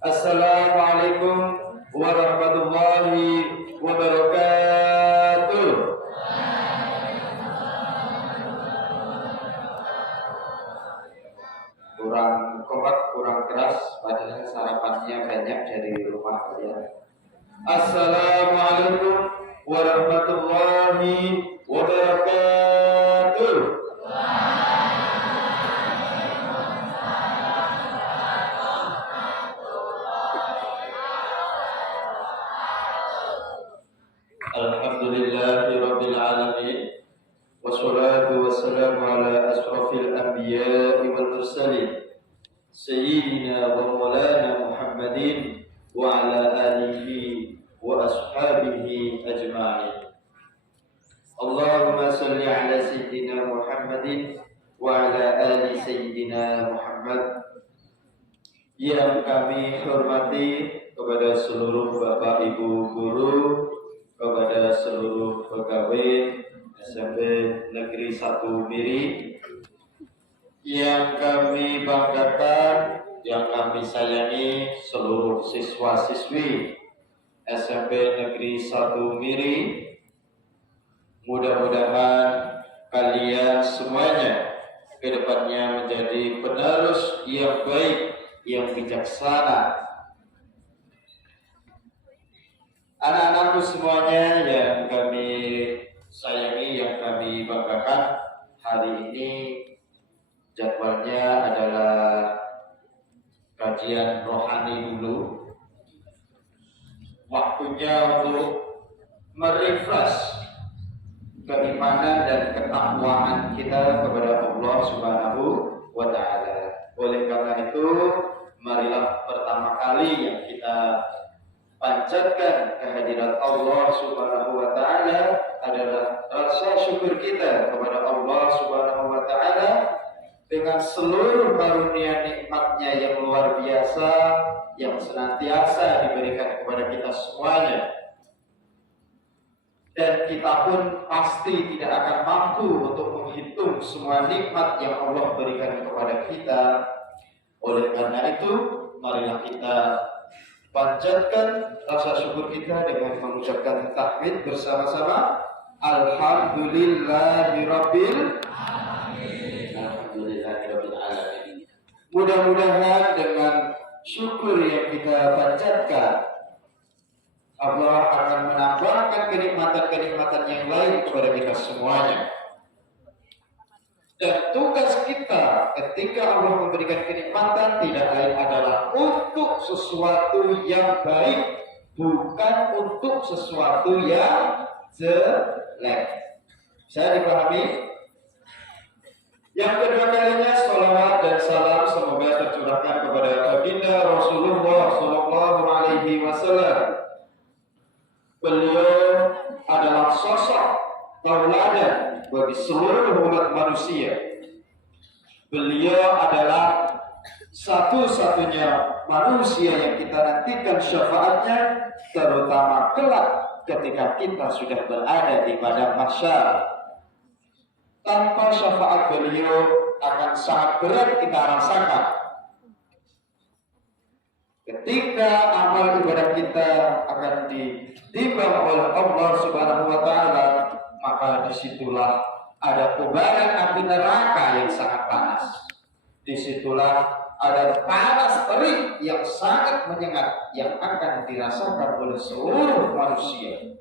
Assalamualaikum warahmatullahi wabarakatuh. Kurang kompak, kurang keras, padahal sarapannya banyak dari rumah kalian. Assalamualaikum warahmatullahi wabarakatuh. Alhamdulillahi rabbil alamin. Wassalatu wassalamu ala asrafil anbiya'i wal mursalin Sayyidina wa maulana Muhammadin wa ala alihi wa ashabihi ajma'in. Allahumma salli ala Sayyidina Muhammadin wa ala ali Sayyidina Muhammad. Yang kami hormati kepada seluruh Bapak Ibu guru, kepada seluruh pegawai SMP Negeri 1 Miri, yang kami banggakan, yang kami sayangi seluruh siswa-siswi SMP Negeri 1 Miri. Mudah-mudahan kalian semuanya kedepannya menjadi penerus yang baik, yang bijaksana. Anak-anakku semuanya yang kami sayangi, yang kami banggakan, hari ini jadwalnya adalah kajian rohani dulu. Waktunya untuk merefresh keimanan dan ketakwaan kita kepada Allah Subhanahu wa Ta'ala. Oleh karena itu, marilah pertama kali yang kita panjatkan kehadiran Allah Subhanahu wa Ta'ala adalah rasa syukur kita kepada Allah Subhanahu wa Ta'ala dengan seluruh karunia nikmatnya yang luar biasa yang senantiasa diberikan kepada kita semuanya. Dan kita pun pasti tidak akan mampu untuk menghitung semua nikmat yang Allah berikan kepada kita. Oleh karena itu, marilah kita panjatkan rasa syukur kita dengan mengucapkan tahmid bersama-sama. Alhamdulillahirabbil alamin. Alhamdulillahirabbil alamin. Mudah-mudahan dengan syukur yang kita panjatkan, Allah akan menambahkan kenikmatan-kenikmatan yang lain kepada kita semuanya. Dan tugas kita ketika Allah memberikan kenikmatan tidak lain adalah untuk sesuatu yang baik, bukan untuk sesuatu yang jelek. Saya dipahami? Yang kedua kalinya, salawat dan salam semoga tercurahkan kepada baginda Rasulullah Sallallahu Alaihi Wasallam. Beliau adalah sosok tauladan bagi seluruh umat manusia. Beliau adalah satu-satunya manusia yang kita nantikan syafaatnya, terutama kelak ketika kita sudah berada di padang mahsyar. Tanpa syafaat beliau akan sangat berat kita rasakan. Ketika amal ibadah kita akan ditimbang oleh Allah Subhanahu wa Ta'ala, maka disitulah ada kobaran api neraka yang sangat panas. Disitulah ada panas terik yang sangat menyengat yang akan dirasakan oleh seluruh manusia.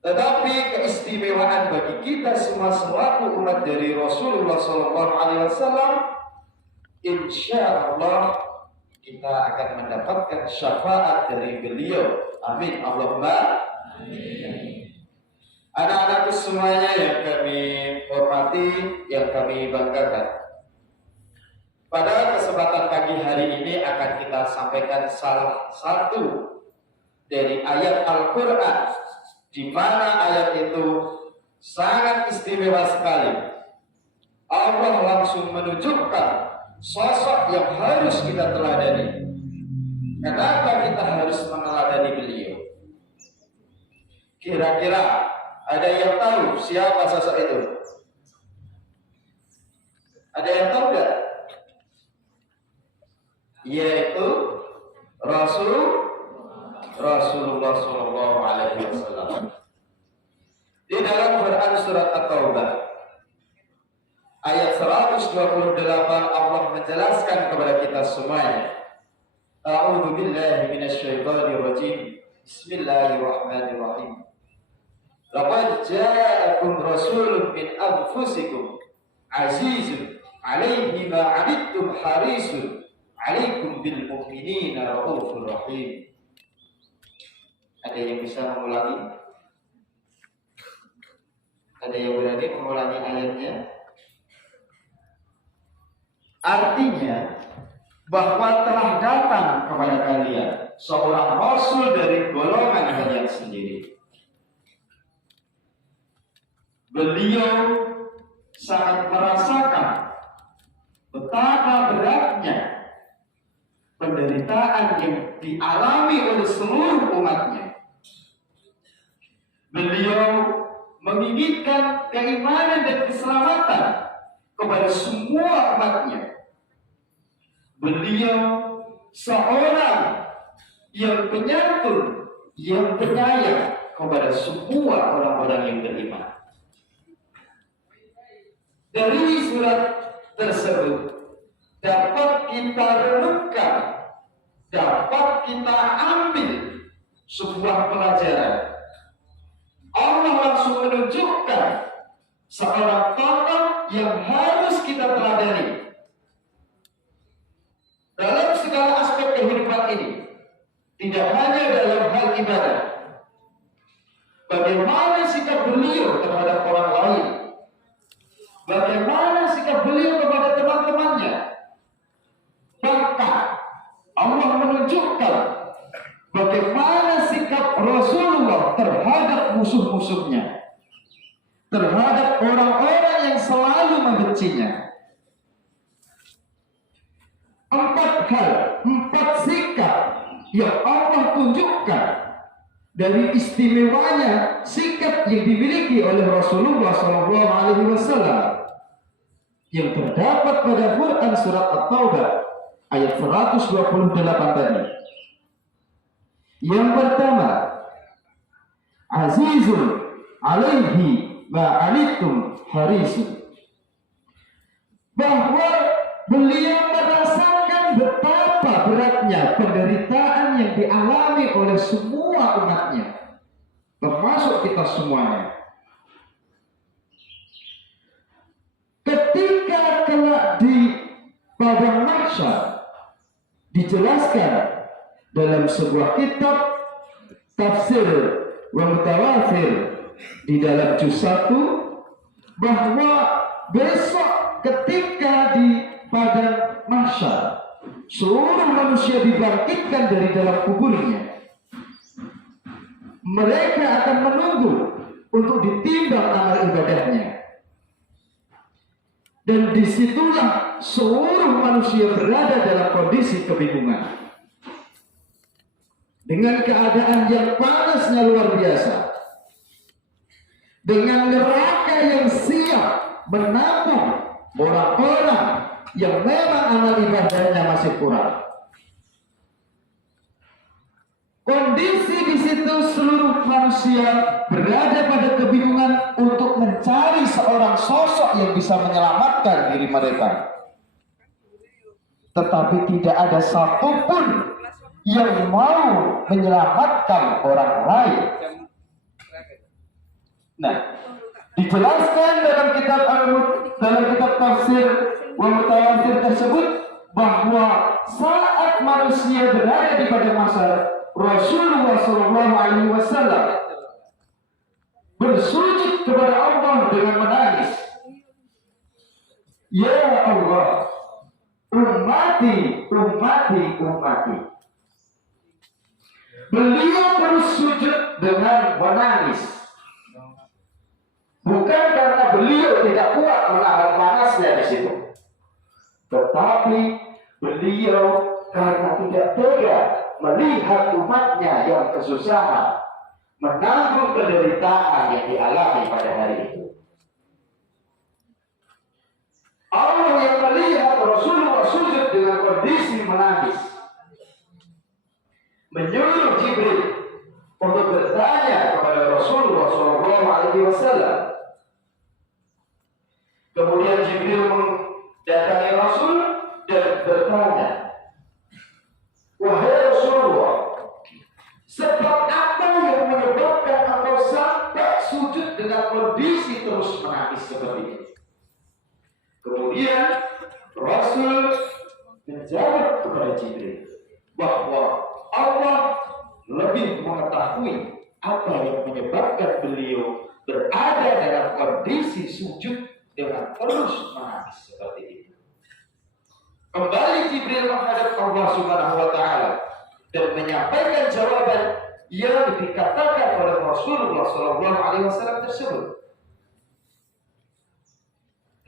Tetapi keistimewaan bagi kita semua selaku umat dari Rasulullah SAW, insya Allah kita akan mendapatkan syafaat dari beliau. Amin. Allahumma amin. Anak-anakku semuanya yang kami hormati, yang kami banggakan, pada kesempatan pagi hari ini akan kita sampaikan salah satu dari ayat Al-Quran, di mana ayat itu sangat istimewa sekali. Allah langsung menunjukkan sosok yang harus kita teladani. Kenapa kita harus meneladani beliau? Kira-kira ada yang tahu siapa sosok itu? Ada yang tahu enggak? yaitu Rasulullah Shallallahu Alaihi Wasallam. Di dalam Quran surat At-Taubah ayat 128 Allah menjelaskan kepada kita semuanya. A'udzu billahi minasyaitonir rajim. Bismillahirrahmanirrahim. Laqad ja'akum rasulun min anfusikum azizun 'alaihi ma 'anittum harisun 'alaikum bil mu'minina raufur rahim. Ada yang bisa mengulangi? Ada yang berani mengulangi ayatnya? Artinya bahwa telah datang kepada kalian seorang rasul dari golongan kalian sendiri. Beliau sangat merasakan betapa beratnya penderitaan yang dialami oleh seluruh umatnya. Beliau menginginkan keimanan dan keselamatan kepada semua umatnya. Beliau seorang yang penyantun, yang penyayang kepada semua orang-orang yang beriman. Dari surat tersebut dapat kita renungkan, dapat kita ambil sebuah pelajaran. Allah langsung menunjukkan seorang tokoh yang harus kita teladani dalam segala aspek kehidupan ini, tidak hanya dalam hal ibadah. Bagaimana sikap beliau terhadap orang lain, bagaimana sikap beliau kepada teman-temannya. Bahkan Allah menunjukkan bagaimana sikap Rasulullah terhadap musuh-musuhnya, terhadap orang-orang yang selalu membencinya. 4 hal, 4 sikap yang Allah tunjukkan dari istimewanya sikap yang dimiliki oleh Rasulullah SAW yang terdapat pada Quran surat At-Taubah ayat 128 tadi. Yang pertama, azizun alaihi ma anittum harisun, bahwa beliau merasakan betapa beratnya penderitaan yang dialami oleh semua umatnya, termasuk kita semuanya. Ketika kelak di padang mahsyar dijelaskan dalam sebuah kitab tafsir wa mutawatir di dalam juz 1 bahwa besok ketika di padang mahsyar seluruh manusia dibangkitkan dari dalam kuburnya, mereka akan menunggu untuk ditimbang amal ibadahnya, dan disitulah seluruh manusia berada dalam kondisi kebingungan dengan keadaan yang panasnya luar biasa, dengan neraka yang siap menampung orang-orang yang memang amal ibadahnya masih kurang. Kondisi di situ seluruh manusia berada pada kebingungan untuk mencari seorang sosok yang bisa menyelamatkan diri mereka. Tetapi tidak ada satupun yang mau menyelamatkan orang lain. Nah, dijelaskan dalam kitab tafsir wa mutawatir tersebut bahwa saat manusia berada di padang mahsyar, Rasulullah SAW bersujud kepada Allah dengan menangis. Ya Allah, ummati, ummati, ummati. Beliau bersujud dengan menangis. Bukan karena beliau tidak kuat menahan panasnya di situ, tetapi beliau karena tidak tega melihat umatnya yang kesusahan, menanggung penderitaan yang dialami pada hari itu. Allah yang melihat Rasulullah sujud dengan kondisi menangis, menyuruh Jibril untuk bertanya kepada Rasulullah SAW. Kemudian Jibril mendatangi Rasul dan bertanya, wahai Rasulullah, sebab apa yang menyebabkan engkau sampai sujud dengan kondisi terus menangis seperti ini? Kemudian Rasul menjawab kepada Jibril bahwa Allah lebih mengetahui apa yang menyebabkan beliau berada dalam kondisi sujud dengan terus menangis seperti itu. Kembali Jibril menghadap Allah Subhanahu wa Ta'ala dan menyampaikan jawaban yang dikatakan oleh Rasulullah SAW tersebut.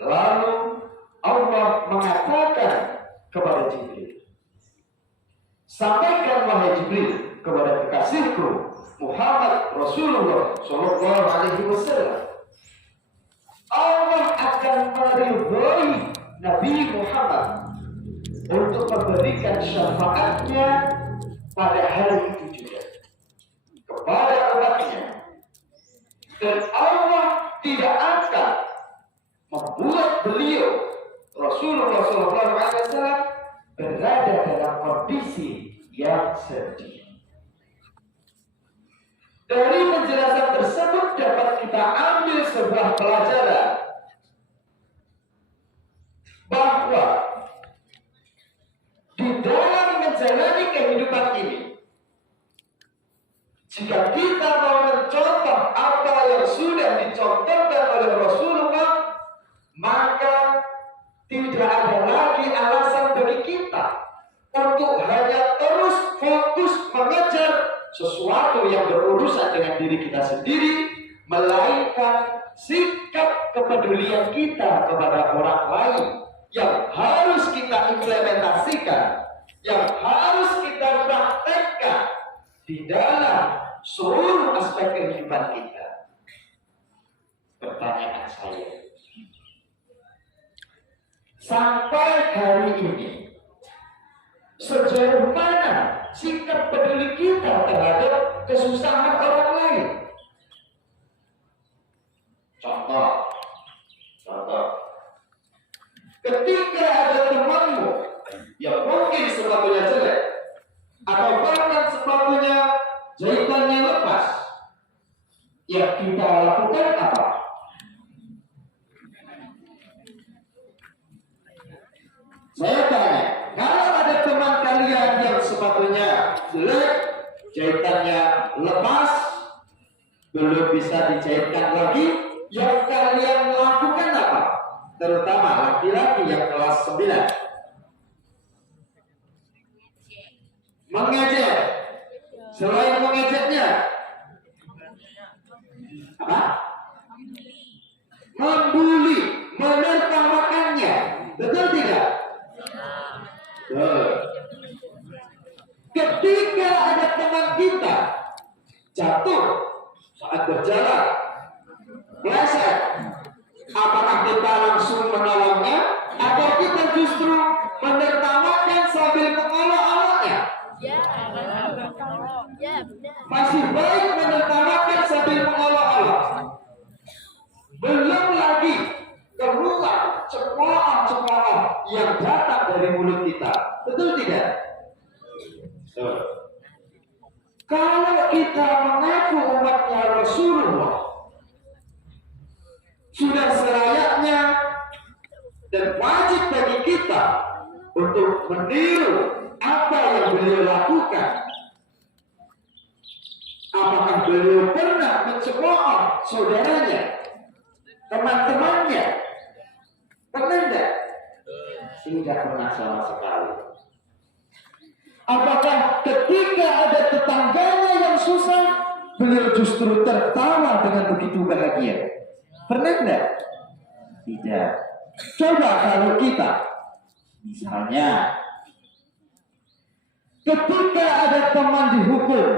Lalu Allah mengatakan kepada Jibril, sampaikan wahai Jibril kepada kekasihku Muhammad Rasulullah SAW, Allah akan meridhoi Nabi Muhammad untuk memberikan syafaatnya pada hari itu juga kepada umatnya, dan Allah tidak akan membuat beliau Rasulullah SAW berada dalam kondisi yang sedih. Dari penjelasan tersebut dapat kita ambil sebuah pelajaran bahwa di dalam menjalani kehidupan ini, jika kita mau mencontoh apa yang sudah dicontohkan oleh Rasulullah, maka tidak ada lagi alasan bagi kita untuk hanya terus fokus mengejar sesuatu yang berurusan dengan diri kita sendiri, melainkan sikap kepedulian kita kepada orang lain yang harus kita implementasikan, yang harus kita praktekkan di dalam seluruh aspek kehidupan kita. Pertanyaan saya, sampai hari ini sejauh mana sikap peduli kita terhadap kesusahan orang lain? Contoh, ketika ada temanmu yang mungkin sepatunya jelek atau bahkan sepatunya jahitannya lepas, yang kita lakukan apa? Saya tanya, kalau ada teman kalian yang sepatunya jelek, jahitannya lepas, belum bisa dijahitkan lagi, yang kalian lakukan apa? Terutama laki-laki yang kelas 9. Mengejek. Selain mengejeknya, apa? Membuli, menertawakannya. Betul tidak? Ketika ada teman kita jatuh saat berjalan, meleset, apakah kita langsung menolongnya atau kita justru menertawakan sambil mengolok-oloknya? Masih baik menertawakan sambil mengolok-olok. Belum lagi keluar cemooh-cemooh yang datang dari mulut kita. Betul tidak? Kalau kita mengaku umatnya Rasulullah, sudah selayaknya dan wajib bagi kita untuk meniru apa yang beliau lakukan. Apakah beliau pernah mencemooh saudaranya, teman-temannya? Pernah tidak? Tidak pernah sama sekali. Apakah ketika ada tetangganya yang susah, beliau justru tertawa dengan begitu bahagia? Pernah tidak? Tidak. Coba kalau kita, misalnya, ketika ada teman dihukum,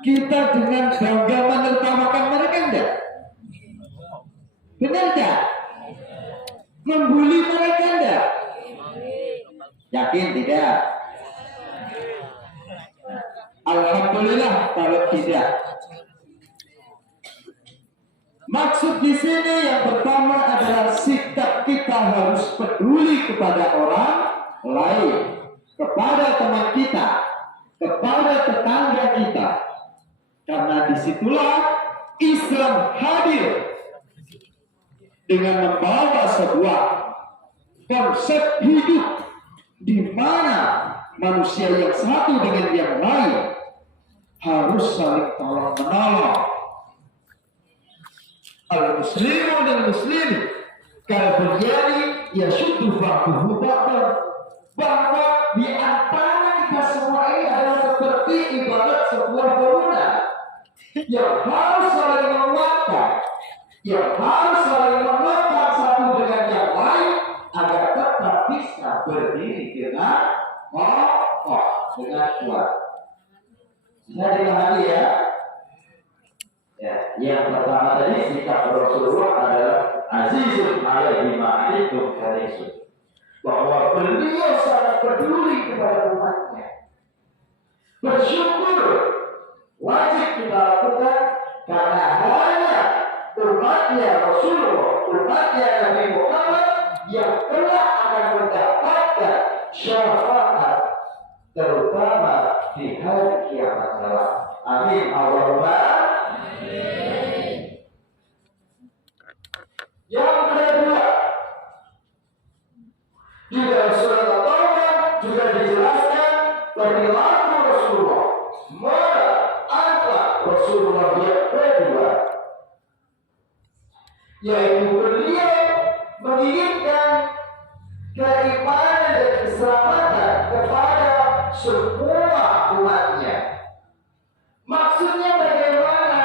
kita dengan bangga menertawakan mereka enggak? Benar enggak? Membuli mereka enggak? Yakin tidak? Alhamdulillah kalau tidak. Maksud di sini yang pertama adalah sikap kita harus peduli kepada orang lain, kepada teman kita, kepada tetangga kita. Karena disitulah Islam hadir dengan membawa sebuah konsep hidup di mana manusia yang satu dengan yang lain harus saling tolong menolong. Al-muslimu dan muslim kalau terjadi ya syukur ba'duhu ba'dan, bahwa di antara kita semua ini adalah seperti ibarat sebuah bangunan yang harus saling menguatkan, yang harus saling menguatkan satu dengan yang lain agar tetap bisa berdiri dengan kokoh, dengan kuat. Bisa dipahami ya? Ya, yang pertama tadi sikap Rasulullah adalah azizun alaihi ma anittum harisun, bahwa beliau sangat peduli kepada umatnya. Bersyukur wajib kita lakukan karena hanya umatnya Rasulullah, umatnya Nabi Muhammad yang kelak akan mendapatkan syafaat terutama di hari kiamat kelak. Amin Allahumma. Yang kedua, di dalam surat Al-Taubah juga dijelaskan perilaku Rasulullah. Maka akhlak Rasulullah yang kedua, yaitu beliau menginginkan keimanan dan keselamatan kepada semua umatnya. Maksudnya bagaimana?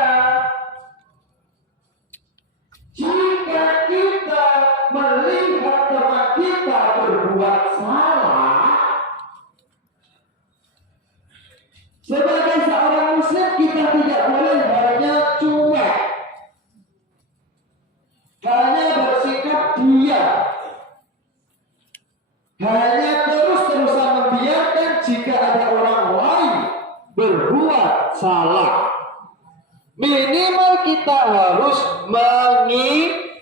Jika kita melihat teman kita berbuat salah, sebagai seorang muslim kita tidak boleh hanya cuek, hanya bersikap diam, hanya terus-terusan membiarkan jika ada orang lain berbuat salah. Minimal kita harus mengingatkan.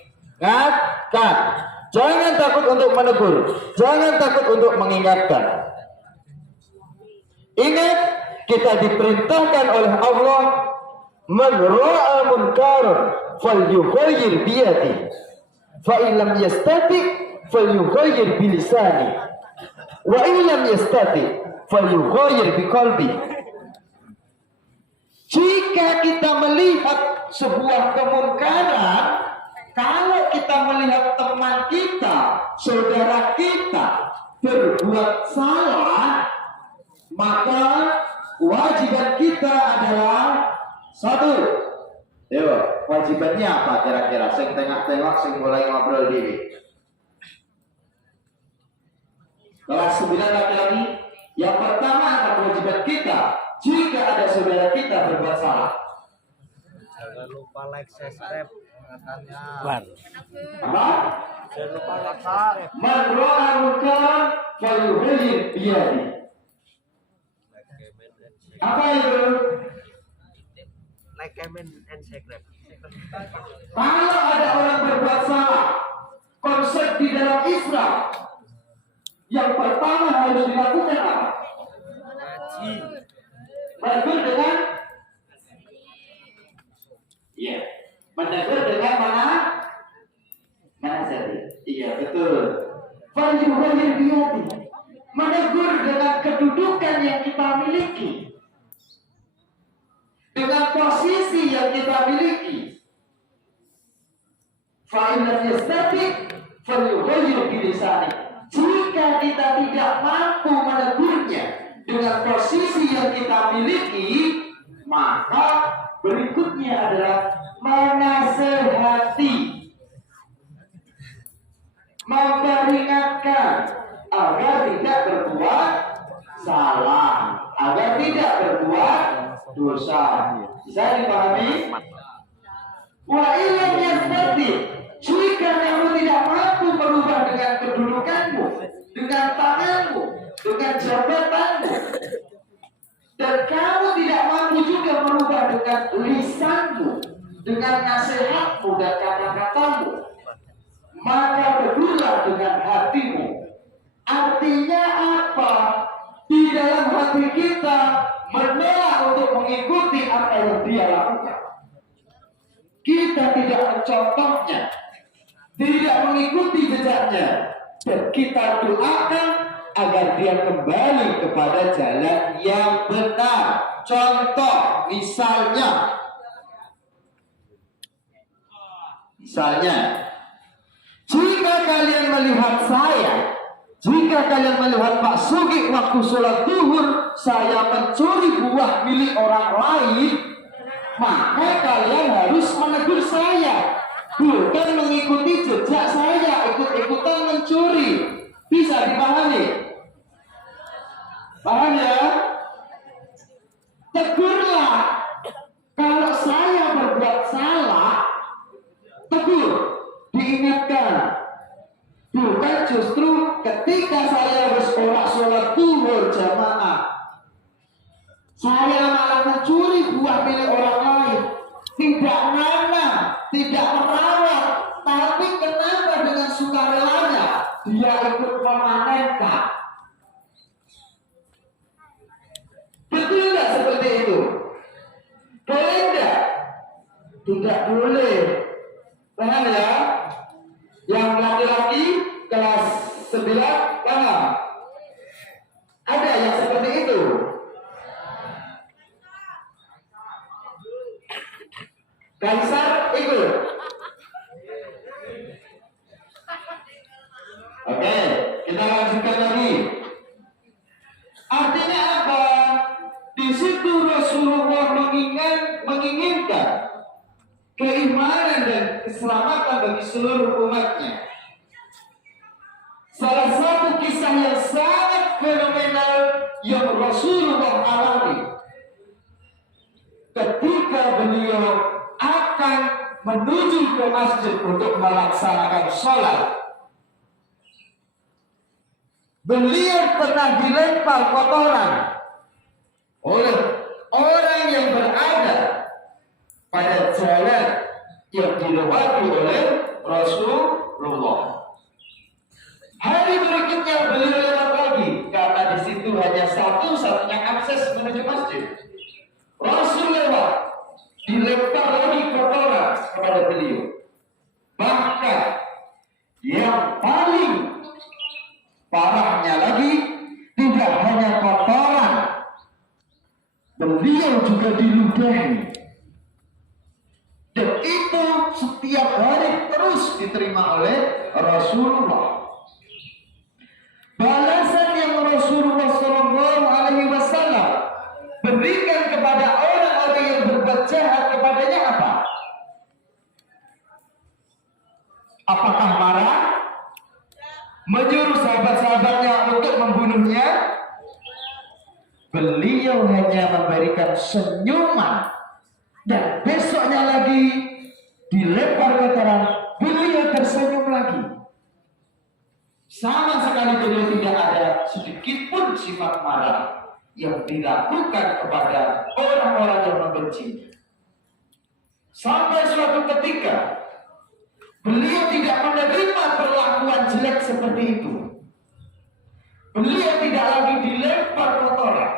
Jangan takut untuk menegur, jangan takut untuk mengingatkan. Ingat, kita diperintahkan oleh Allah, man ra'a munkaran falyughayyir bi yadihi, fa in lam yastati falyughayyir bi lisanihi, wa in lam yastati falyughayyir bi qalbihi. Jika kita melihat sebuah kemungkaran, kalau kita melihat teman kita, saudara kita berbuat salah, maka kewajiban kita adalah satu. Yo, wajibannya apa kira-kira? Sing tengok-tengok, sing mulai ngobrol diri. Kelas 9 laki-laki. Yang pertama adalah kewajiban kita. Jika ada saudara kita berbuat salah, jangan lupa like, subscribe, katanya. apa? Jangan lupa like, subscribe. Man ra'a munkaran falyughayyir bi yadihi. Apa itu? Like, comment, and subscribe. Kalau ada orang berbuat salah, konsep di dalam Islam yang pertama harus dilakukan apa? Menegur dengan, iya, menegur dengan mana saja. Iya betul. Falyughayyir bi yadihi. Menegur dengan kedudukan yang kita miliki, dengan posisi yang kita miliki. Fa in lam yastati falyughayyir bi lisanihi. Jika kita tidak mampu menegurnya dengan posisi yang kita miliki, maka berikutnya adalah menasehati, memperingatkan agar tidak berbuat salah, agar tidak berbuat dosa. Bisa dipahami? Wa illam yastati, Jika kamu tidak mampu merubah dengan kedudukanmu, dengan tanganmu, dengan jabatanmu, dan kamu tidak mampu juga merubah dengan lisanmu, dengan nasihatmu dan kata-katamu, maka tegurlah dengan hatimu. Artinya apa? Di dalam hati kita menolak untuk mengikuti apa yang dia lakukan. Kita tidak mencontohnya, tidak mengikuti jejaknya, dan kita doakan agar dia kembali kepada jalan yang benar. Contoh, misalnya, jika kalian melihat saya, jika kalian melihat Pak Sugi waktu sholat zuhur, saya mencuri buah milik orang lain, maka kalian harus menegur saya, bukan mengikuti jejak saya, ikut-ikutan mencuri. Bisa dipahami? Paham ya? Tegurlah. Kalau saya berbuat salah, tegur, diingatkan. Bukan justru ketika saya harus sholat zuhur jamaah, saya malah mencuri buah milik orang lain, tidak nanam, tidak merawat, tapi kenapa dengan sukarelanya dia ikut memanenkan? Betul tidak seperti itu? Boleh tidak? Tidak boleh. Paham ya? Yang laki-laki kelas 9 paham? Ada yang seperti itu? Kaisar ikut. Oke, kita lanjutkan lagi. Artinya apa? Di situ Rasulullah menginginkan keimanan dan keselamatan bagi seluruh umatnya. Salah satu kisah yang sangat fenomenal yang Rasulullah alami ketika beliau akan menuju ke masjid untuk melaksanakan sholat. Beliau pernah dilempar kotoran oleh orang yang berada pada jalan yang dilewati oleh Rasulullah. Hari berikutnya beliau lewat lagi karena di situ hanya satu-satunya akses menuju masjid. Rasul lewat, dilempar lagi kotoran kepada beliau. Bahkan yang paling parahnya lagi, tidak hanya kotoran, beliau juga diludahi. Dan itu setiap hari terus diterima oleh Rasulullah. Balasan yang Rasulullah SAW berikan kepada orang-orang yang berbuat jahat kepadanya apa? Apakah marah? Menyuruh sahabat-sahabatnya untuk membunuhnya? Beliau hanya memberikan senyuman. Dan besoknya lagi dilempar kotoran, beliau tersenyum lagi. Sama sekali beliau tidak ada sedikit pun sifat marah yang dilakukan kepada orang-orang yang membencinya. Sampai suatu ketika beliau tidak menerima perlakuan jelek seperti itu. Beliau tidak lagi dilempar kotoran.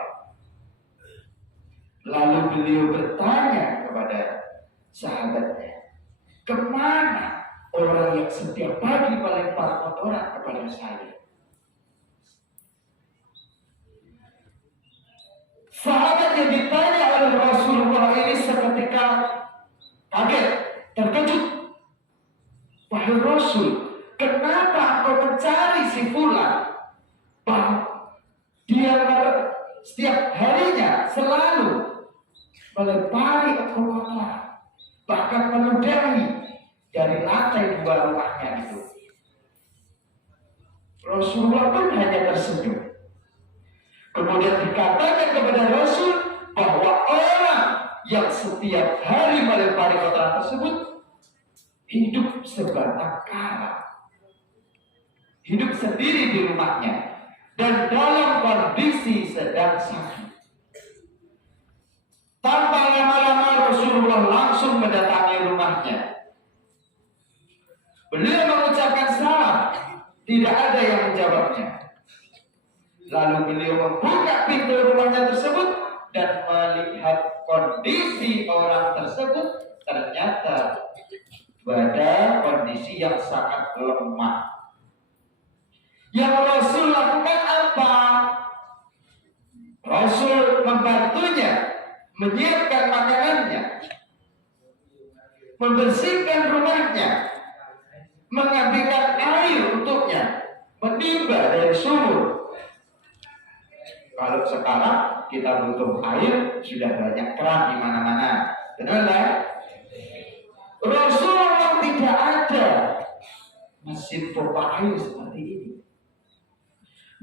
Lalu beliau bertanya kepada sahabatnya, kemana orang yang setiap pagi melempar kotoran kepada saya? Sahabat yang ditanya oleh Rasulullah ini seketika kaget, terkejut. Wahai Rasul, kenapa kau mencari si fulan? Dia setiap harinya selalu melempari kotoran, bahkan meludahi dari lantai 2 rumahnya itu. Rasulullah pun hanya tersenyum. Kemudian dikatakan kepada Rasul bahwa orang yang setiap hari melempari kotoran tersebut hidup sebatang kara, hidup sendiri di rumahnya, dan dalam kondisi sedang sakit. Tanpa lama-lama Rasulullah langsung mendatangi rumahnya. Beliau mengucapkan salam, tidak ada yang menjawabnya. Lalu beliau membuka pintu rumahnya tersebut dan melihat kondisi orang tersebut, ternyata pada kondisi yang sangat lemah. Yang Rasul lakukan apa? Rasul membantunya menyiapkan makanannya, membersihkan rumahnya, mengambilkan air untuknya, menimba dari sumur. Kalau sekarang kita butuh air, sudah banyak keran di mana-mana, benar kan? Rasulullah tidak ada mesin pompa air seperti ini.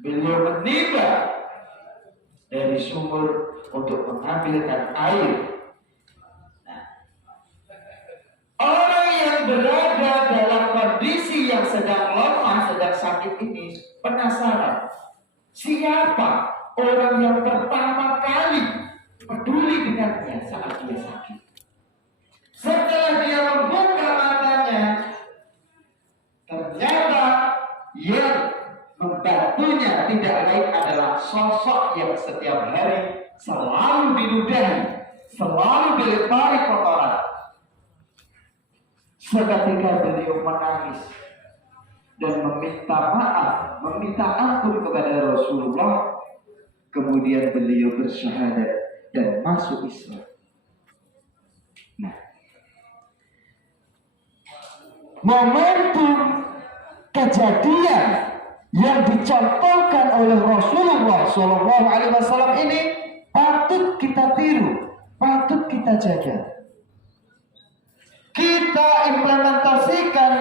Beliau menimba dari sumur untuk mengambilkan air. Nah, orang yang berada dalam kondisi yang sedang lemah, sedang sakit ini penasaran, siapa orang yang pertama kali peduli dengannya saat dia sakit. Setelah dia membuka matanya, ternyata yang membantunya tidak lain adalah sosok yang setiap hari selalu diludahi, selalu dilempari kotoran. Seketika beliau menangis dan meminta maaf, meminta ampun kepada Rasulullah. Kemudian beliau bersyahadat dan masuk Islam. Nah, momentum kejadian yang dicontohkan oleh Rasulullah SAW ini patut kita tiru, patut kita jaga. Kita implementasikan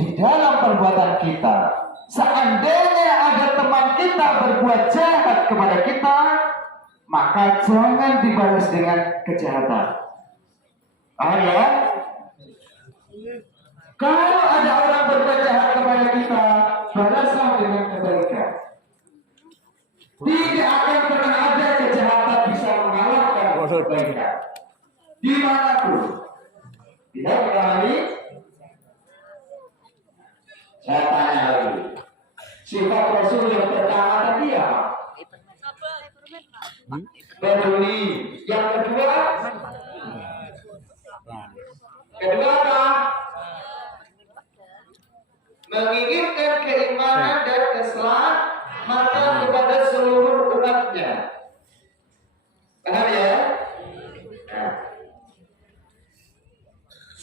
di dalam perbuatan kita. Seandainya ada teman kita berbuat jahat kepada kita, maka jangan dibalas dengan kejahatan. Paham ya? Kalau ada orang berbuat jahat kepada kita, balaslah dengan kebaikan. Tidak akan pernah ada kejahatan bisa mengalahkan kebaikan. Dimanapun. Tidak berani. Saya tanya lagi. Sifat Rasul yang pertama tadi apa? Peduli. Yang kedua? Kedua apa? Menginginkan keimanan dan keselamatan kepada seluruh umatnya. Paham ya? Nah.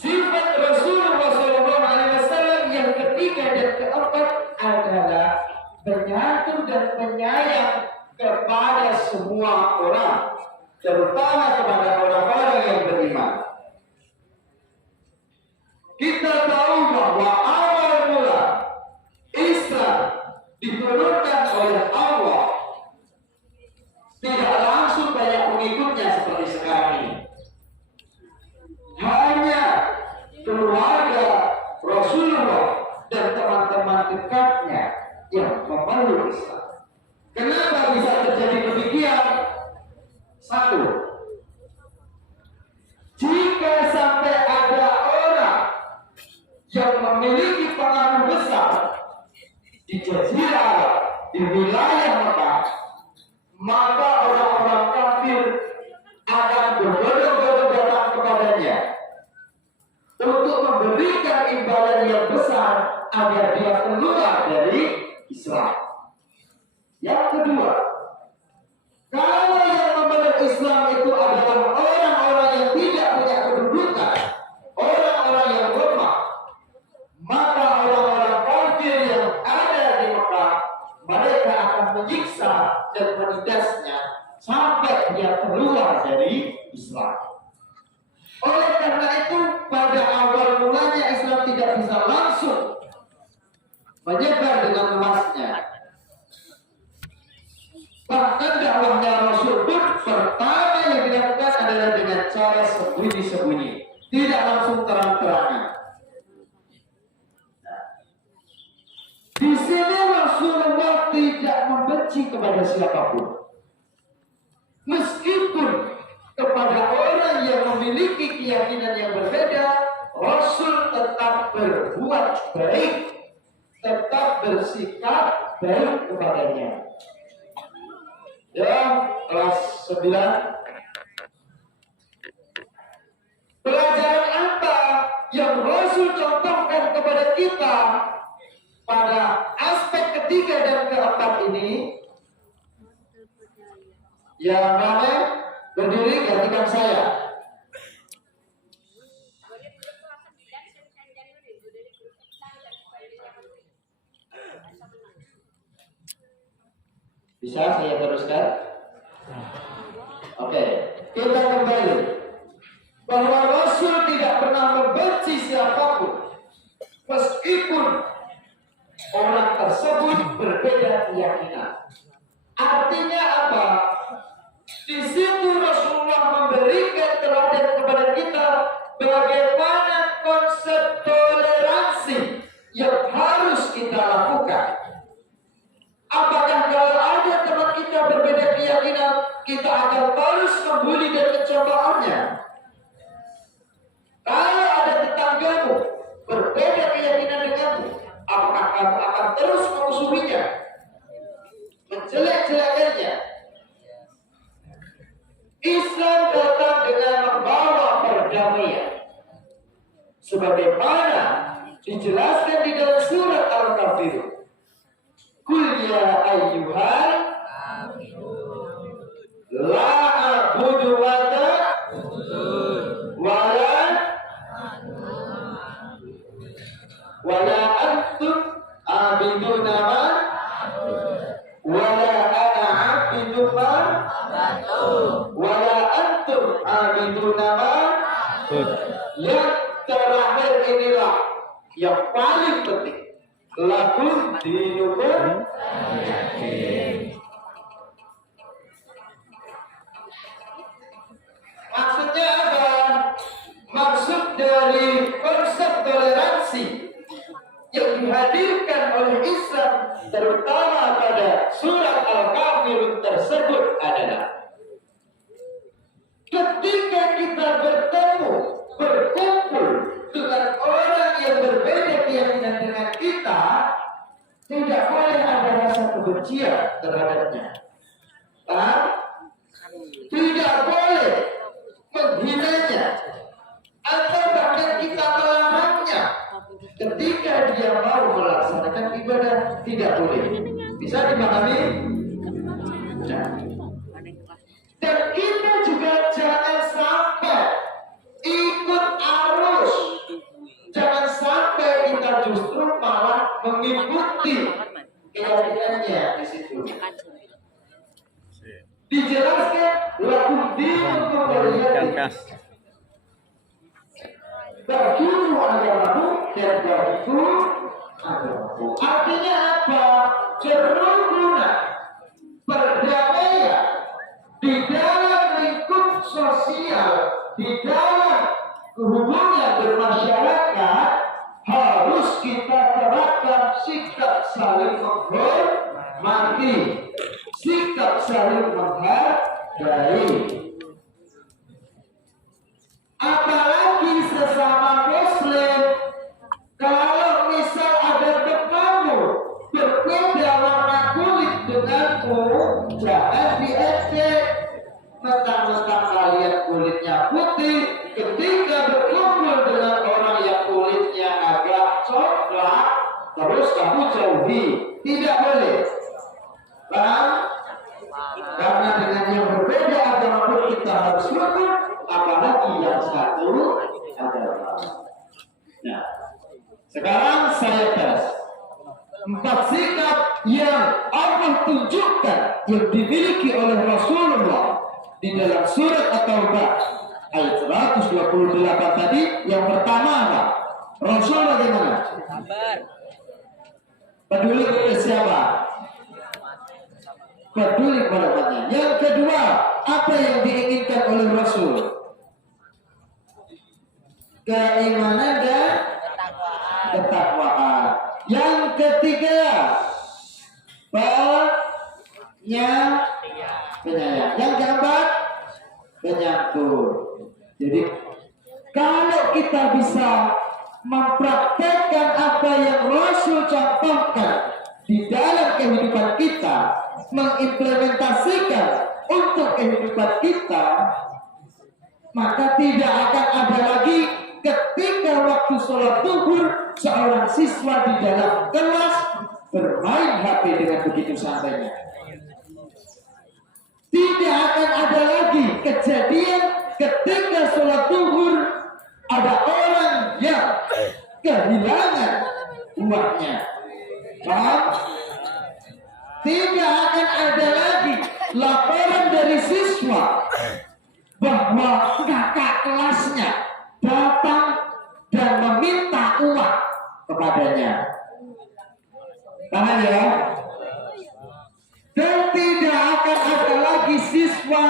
Sifat Rasulullah SAW yang ketiga dan keempat adalah penyantun dan penyayang kepada semua orang, terutama kepada orang-orang yang beriman. Kita tahu bahwa awal mula Islam diturunkan oleh Allah, tidak langsung banyak pengikutnya seperti sekarang ini. Hanya keluarga Rasulullah dan teman-teman dekatnya yang memeluk Islam. Kenapa bisa terjadi demikian? Satu, jika sampai ada orang yang memiliki pengaruh besar di Jazirah Arab, di wilayah Mekah, maka orang-orang kafir akan berbondong-bondong datang kepadanya untuk memberikan imbalan yang besar agar dia keluar dari Islam. Yang kedua, kalau yang memeluk Islam itu adalah orang-orang yang tidak punya kedudukan, orang-orang yang lemah, maka orang-orang kafir yang ada di Mekah, mereka akan menyiksa dan menindasnya sampai dia keluar dari Islam. Oleh karena itu, pada awal mulanya Islam tidak bisa langsung menyebar dengan luasnya. Bahkan dakwahnya Rasul pun pertama yang dilakukan adalah dengan cara sembunyi-sembunyi, tidak langsung terang-terangan. membenci kepada siapapun. Meskipun kepada orang yang memiliki keyakinan yang berbeda, Rasul tetap berbuat baik, tetap bersikap baik kepadanya. Ya, kelas 9. Pelajaran apa yang Rasul contohkan kepada kita pada aspek ketiga dan keempat ini? Yang mana berdiri gantikan saya. Bisa saya teruskan? Oke, kita kembali bahwa Rasul tidak pernah membenci siapapun, meskipun orang tersebut berbeda keyakinan. Artinya apa? Di situ Rasulullah memberikan teladan kepada kita bagaimana konsep toleransi yang harus kita lakukan. Apakah kalau ada teman kita berbeda keyakinan, kita akan terus membuli dan mencobaannya? Kalau ada tetanggamu berbeda keyakinan denganmu, apakah kamu akan terus memusuhinya, menjelek-jelekannya? Islam datang dengan membawa perdamaian, sebagaimana dijelaskan di dalam surat Al-Kafirun. Qul ya ayyuhal la a'budu wa wala antum abiduna ma wala ana abidu ma wala antum abiduna ma. Yang terakhir inilah yang paling penting. Lakum dinukum. Maksudnya apa? Maksud dari konsep toleransi yang dihadirkan oleh Islam, terutama pada surat Al-Kafirun tersebut adalah ketika kita bertemu, berkumpul dengan orang yang berbeda keyakinan dengan kita, tidak boleh ada rasa kebencian terhadapnya. Tidak boleh menghinanya atau bahkan kita melarangnya ketika dia mau melaksanakan ibadah. Tidak boleh. Bisa dipahami? Nah. Dan kita juga jangan sampai ikut arus. Jangan sampai kita justru malah mengikuti keyakinannya di situ. Dijelaskan lakum dinukum waliyadin. Bagimu agamamu dan bagiku agamaku. Artinya apa? Kerukunan, perdamaian di dalam lingkup sosial, di dalam hubungan bermasyarakat harus kita terapkan sikap saling menghormati, sikap saling menghargai. Apalagi sesama Muslim, kalau misal ada temanmu berbeda warna kulit denganmu, jangan diejek. Mentang-mentang kalian kulitnya putih, ketika berkumpul dengan orang yang kulitnya agak coklat, terus kamu jauhi. Tidak boleh. Paham? Karena dengan yang berbeda agama pun kita harus rukun, apalagi yang satu agama. Nah, sekarang saya tes 4 sikap yang Allah tunjukkan yang dimiliki oleh Rasulullah di dalam surat At-Taubah ayat 128 tadi. Yang pertama apa? Rasul bagaimana? Peduli kepada siapa? Peduli kepada umatnya. Yang kedua, apa yang diinginkan oleh Rasul? Keimanan dan ketakwaan. Yang ketiga, penyayang. Yang keempat, penyantun. Jadi kalau kita bisa mempraktekkan apa yang Rasul contohkan di dalam kehidupan kita, mengimplementasikan untuk kehidupan kita, maka tidak akan ada lagi ketika waktu sholat zuhur seorang siswa di dalam kelas bermain HP dengan begitu santainya. Tidak akan ada lagi kejadian ketika sholat zuhur ada orang yang kehilangan uangnya. Paham? Tidak akan ada lagi laporan dari siswa bahwa kakak kelasnya datang dan meminta uang kepadanya. Paham ya? Dan tidak akan ada lagi siswa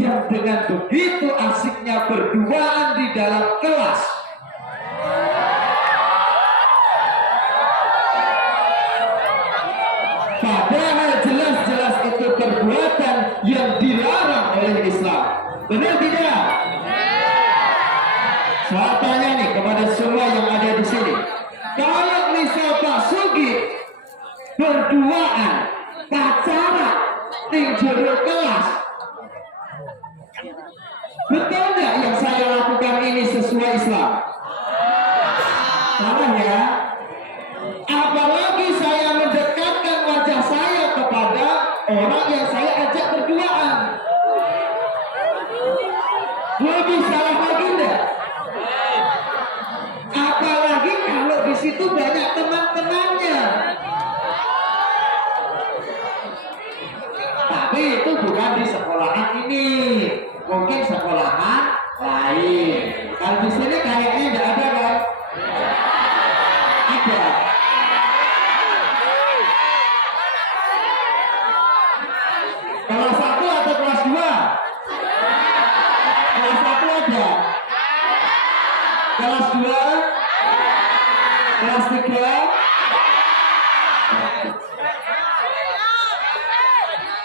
yang dengan begitu asiknya berduaan di dalam kelas. Padahal jelas-jelas itu perbuatan yang dilarang oleh Islam. Benar tidak? Saya tanya nih kepada semua yang ada di sini. Kalau misal Pak Sugi berduaan, pacaran, tinggal kelas, betul nggak yang saya lakukan ini sesuai Islam? Salah ya? Apalagi saya mendekatkan wajah saya kepada orang yang saya ajak berduaan. Lebih salah lagi enggak? Apalagi kalau di situ banyak teman-temannya. Tapi itu bukan di sekolahan ini, mungkin sekolahan lain. Kalau di sini kayaknya enggak ada kan? Ada. Kelas 1 atau kelas 2? Kelas 1 ada. Kelas 2? Kelas 3?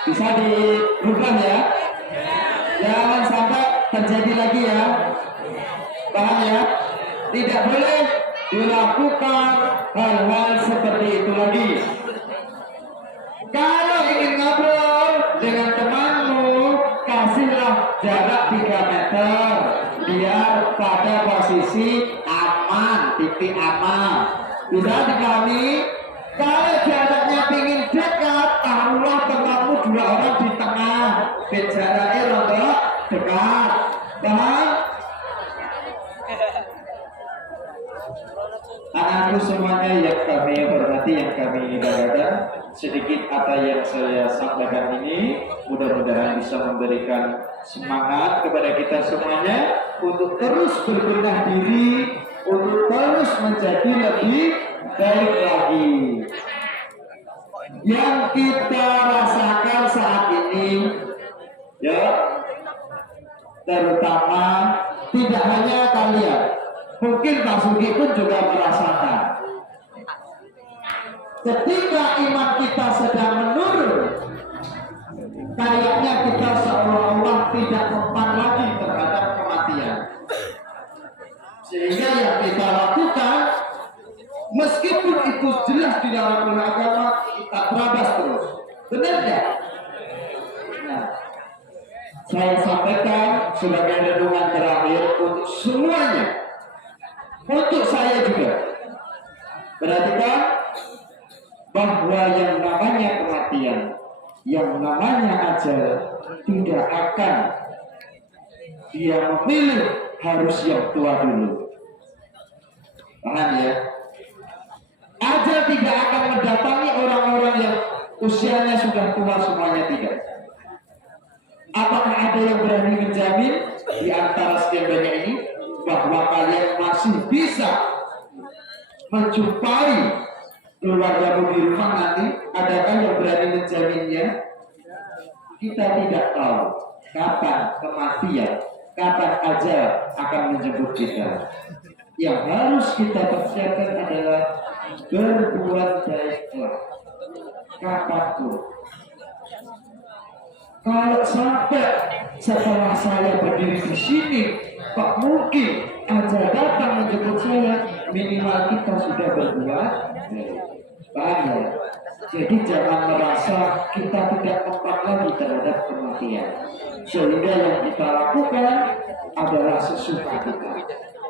Bisa dirubah ya. Jangan sampai terjadi lagi ya. Paham ya? Tidak boleh dilakukan hal-hal seperti itu lagi. Kalau ingin ngobrol dengan temanmu, kasihlah jarak 3 meter biar pada posisi aman, titik aman. Bisa dipahami? Kalau jaraknya ingin dekat, taruhlah temanmu 2 orang di tengah, jaraknya rontok dekat. Paham? Anakku semuanya yang kami hormati, yang kami banggakan, sedikit apa yang saya sampaikan ini mudah-mudahan bisa memberikan semangat kepada kita semuanya untuk terus berbenah diri, untuk terus menjadi lebih baik lagi. Yang kita rasakan saat ini, ya, terutama tidak hanya kalian, mungkin Pak Sugi pun juga merasakan. Ketika iman kita sedang menurun, kayaknya kita seolah-olah tidak mempan lagi terhadap kematian. Sehingga yang kita lakukan, meskipun itu jelas di dalam agama, kita terabas terus. Benar tidak? Nah, saya sampaikan sebagai renungan terakhir untuk semuanya, untuk saya juga. Perhatikan bahwa yang namanya kematian, yang namanya ajal tidak akan dia memilih harus yang tua dulu. Paham ya? Ajal tidak akan mendatangi orang-orang yang usianya sudah tua semuanya, tidak. Apakah ada yang berani menjamin di antara sekian banyak ini bahwa kalian masih bisa menjumpai keluargamu di rumah nanti? Adakah yang berani menjaminnya? Kita tidak tahu kapan kematian, kapan ajal akan menjemput kita. Yang harus kita persiapkan adalah berbuat baiklah kapanpun. Kalau sampai setelah saya berdiri di sini, Pak mungkin aja datang menjemput saya, minimal kita sudah berbuat banyak. Jadi jangan merasa kita tidak tepat lagi terhadap kematian. Sehingga yang kita lakukan adalah sesuka kita.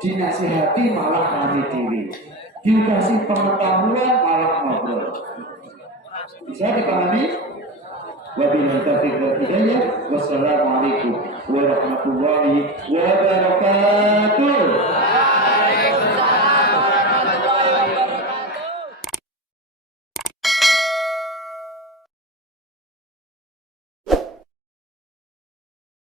Dinasihati malah kami diri. Dikasih pengetahuan malah ngobrol. Bisa dipahami? Wabillahi taufiq wal hidayah. Wassalamualaikum warahmatullahi wabarakatuh.